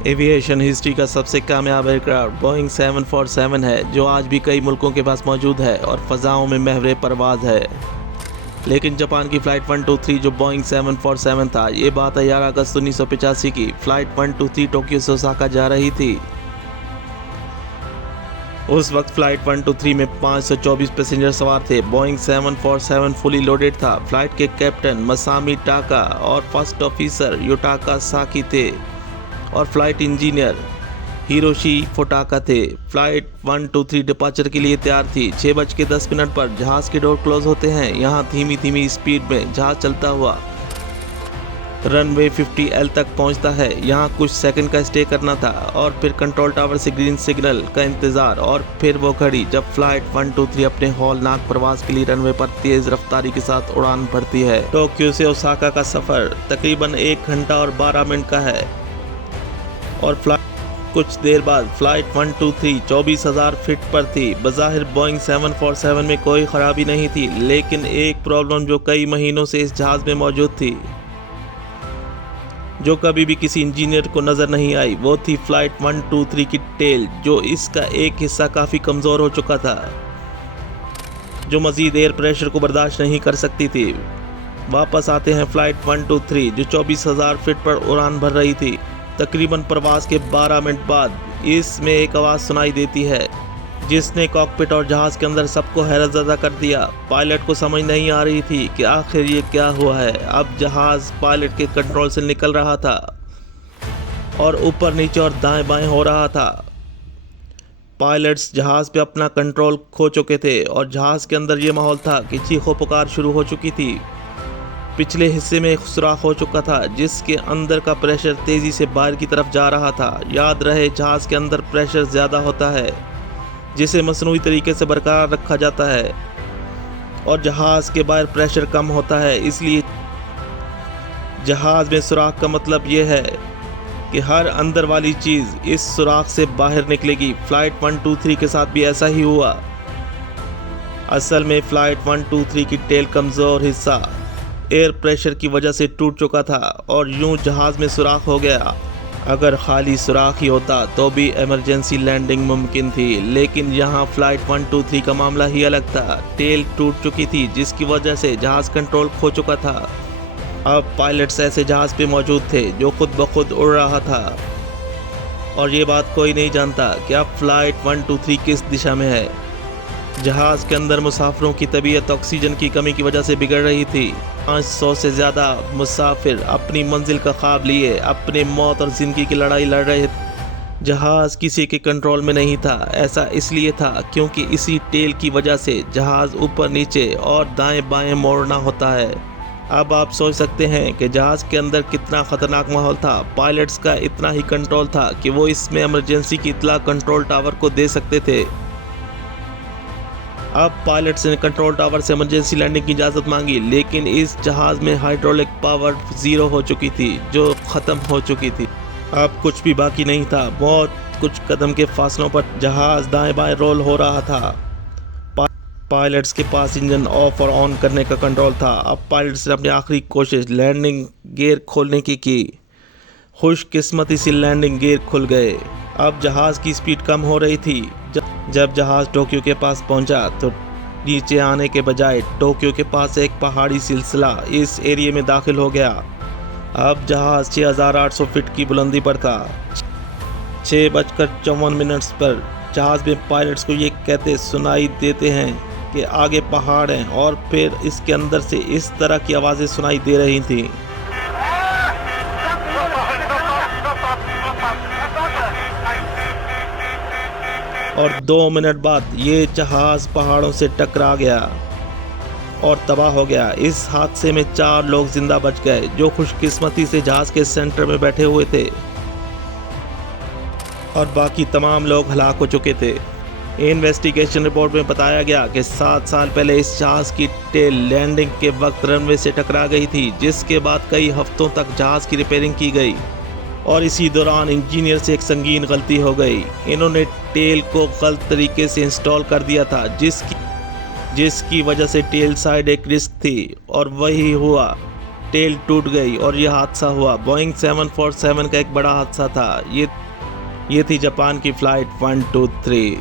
Aviation history का सबसे कामयाब एयरक्राफ्ट बोइंग 747 है, जो आज भी कई मुल्कों के पास मौजूद है और फ़ज़ाओं में महवरे परवाज़ है। लेकिन जापान की फ़्लाइट 123 जो बोइंग 747 था, ये बात है 11 अगस्त 1985 की। फ़्लाइट 123 टोक्यो से ओसाका जा रही थी। उस वक्त फ़्लाइट 123 में 524 पैसेंजर सवार थे। बोइंग 747 फुली लोडेड था। फ़्लाइट के कैप्टन मसामी टाका और फर्स्ट ऑफिसर युटाका साकी थे और फ्लाइट इंजीनियर हिरोशी फुटाका थे। फ्लाइट 123 डिपार्चर के लिए तैयार थी। 6:10 पर जहाज़ के डोर क्लोज होते हैं। यहाँ धीमी धीमी स्पीड में जहाज़ चलता हुआ रनवे 50L तक पहुँचता है। यहाँ कुछ सेकंड का स्टे करना था और फिर कंट्रोल टावर से ग्रीन सिग्नल का इंतज़ार, और फिर वो घड़ी जब फ्लाइट 123 अपने हौलनाक प्रवास के लिए रनवे पर तेज़ रफ्तारी के साथ उड़ान भरती है। टोक्यो से ओसाका का सफ़र तकरीबन 1 घंटा और 12 मिनट का है और कुछ देर बाद फ्लाइट 123 24,000 फीट पर थी। बज़ाहिर बोइंग 747 में कोई ख़राबी नहीं थी, लेकिन एक प्रॉब्लम जो कई महीनों से इस जहाज़ में मौजूद थी, जो कभी भी किसी इंजीनियर को नज़र नहीं आई, वो थी फ्लाइट 123 की टेल, जो इसका एक हिस्सा काफ़ी कमज़ोर हो चुका था, जो मज़ीद एयर प्रेशर को बर्दाश्त नहीं कर सकती थी। वापस आते हैं फ्लाइट 123 जो 24,000 फीट पर उड़ान भर रही थी। तकरीबन प्रवास के 12 मिनट बाद इसमें एक आवाज़ सुनाई देती है, जिसने कॉकपिट और जहाज़ के अंदर सबको हैरत ज़दा कर दिया। पायलट को समझ नहीं आ रही थी कि आखिर ये क्या हुआ है। अब जहाज़ पायलट के कंट्रोल से निकल रहा था और ऊपर नीचे और दाएं बाएं हो रहा था। पायलट्स जहाज़ पे अपना कंट्रोल खो चुके थे और जहाज़ के अंदर ये माहौल था कि चीखो पुकार शुरू हो चुकी थी। पिछले हिस्से में एक सुराख हो चुका था, जिसके अंदर का प्रेशर तेज़ी से बाहर की तरफ जा रहा था। याद रहे, जहाज़ के अंदर प्रेशर ज़्यादा होता है, जिसे मसनूई तरीके से बरकरार रखा जाता है, और जहाज़ के बाहर प्रेशर कम होता है। इसलिए जहाज़ में सुराख का मतलब यह है कि हर अंदर वाली चीज़ इस सुराख से बाहर निकलेगी। फ़्लाइट 123 के साथ भी ऐसा ही हुआ। असल में फ़्लाइट 123 की टेल कमज़ोर हिस्सा एयर प्रेशर की वजह से टूट चुका था और यूं जहाज़ में सुराख हो गया। अगर खाली सुराख ही होता तो भी इमरजेंसी लैंडिंग मुमकिन थी, लेकिन यहाँ फ़्लाइट 123 का मामला ही अलग था। टेल टूट चुकी थी, जिसकी वजह से जहाज़ कंट्रोल खो चुका था। अब पायलट्स ऐसे जहाज़ पे मौजूद थे जो खुद ब खुद उड़ रहा था, और ये बात कोई नहीं जानता कि अब फ़्लाइट 123 किस दिशा में है। जहाज़ के अंदर मुसाफिरों की तबीयत ऑक्सीजन की कमी की वजह से बिगड़ रही थी। 500 से ज़्यादा मुसाफिर अपनी मंजिल का ख्वाब लिए अपने मौत और ज़िंदगी की लड़ाई लड़ रहे थे। जहाज़ किसी के कंट्रोल में नहीं था। ऐसा इसलिए था क्योंकि इसी टेल की वजह से जहाज़ ऊपर नीचे और दाएं बाएं मोड़ना होता है। अब आप सोच सकते हैं कि जहाज़ के अंदर कितना ख़तरनाक माहौल था। पायलट्स का इतना ही कंट्रोल था कि वो इसमें इमरजेंसी की इत्तला कंट्रोल टावर को दे सकते थे। अब पायलट्स ने कंट्रोल टावर से इमरजेंसी लैंडिंग की इजाज़त मांगी, लेकिन इस जहाज़ में हाइड्रोलिक पावर 0 हो चुकी थी, जो ख़त्म हो चुकी थी। अब कुछ भी बाकी नहीं था। बहुत कुछ कदम के फासलों पर जहाज़ दाएं बाएं रोल हो रहा था। पायलट्स के पास इंजन ऑफ और ऑन करने का कंट्रोल था। अब पायलट्स ने अपनी आखिरी कोशिश लैंडिंग गियर खोलने की। खुशकिस्मती से लैंडिंग गियर खुल गए। अब जहाज़ की स्पीड कम हो रही थी। जब जहाज़ टोक्यो के पास पहुंचा तो नीचे आने के बजाय टोक्यो के पास एक पहाड़ी सिलसिला इस एरिया में दाखिल हो गया। अब जहाज़ 6,800 फीट की बुलंदी पर था। 6:54 पर जहाज़ में पायलट्स को ये कहते सुनाई देते हैं कि आगे पहाड़ हैं, और फिर इसके अंदर से इस तरह की आवाज़ें सुनाई दे रही थीं। और 2 मिनट बाद ये जहाज़ पहाड़ों से टकरा गया और तबाह हो गया। इस हादसे में 4 लोग जिंदा बच गए, जो खुशकिस्मती से जहाज़ के सेंटर में बैठे हुए थे, और बाकी तमाम लोग हलाक हो चुके थे। इन्वेस्टिगेशन रिपोर्ट में बताया गया कि 7 साल पहले इस जहाज़ की टेल लैंडिंग के वक्त रनवे से टकरा गई थी, जिसके बाद कई हफ्तों तक जहाज़ की रिपेयरिंग की गई, और इसी दौरान इंजीनियर से एक संगीन गलती हो गई। इन्होंने टेल को गलत तरीके से इंस्टॉल कर दिया था, जिसकी वजह से टेल साइड एक रिस्क थी, और वही हुआ। टेल टूट गई और यह हादसा हुआ। बोइंग 747 का एक बड़ा हादसा था। ये थी जापान की फ्लाइट 123।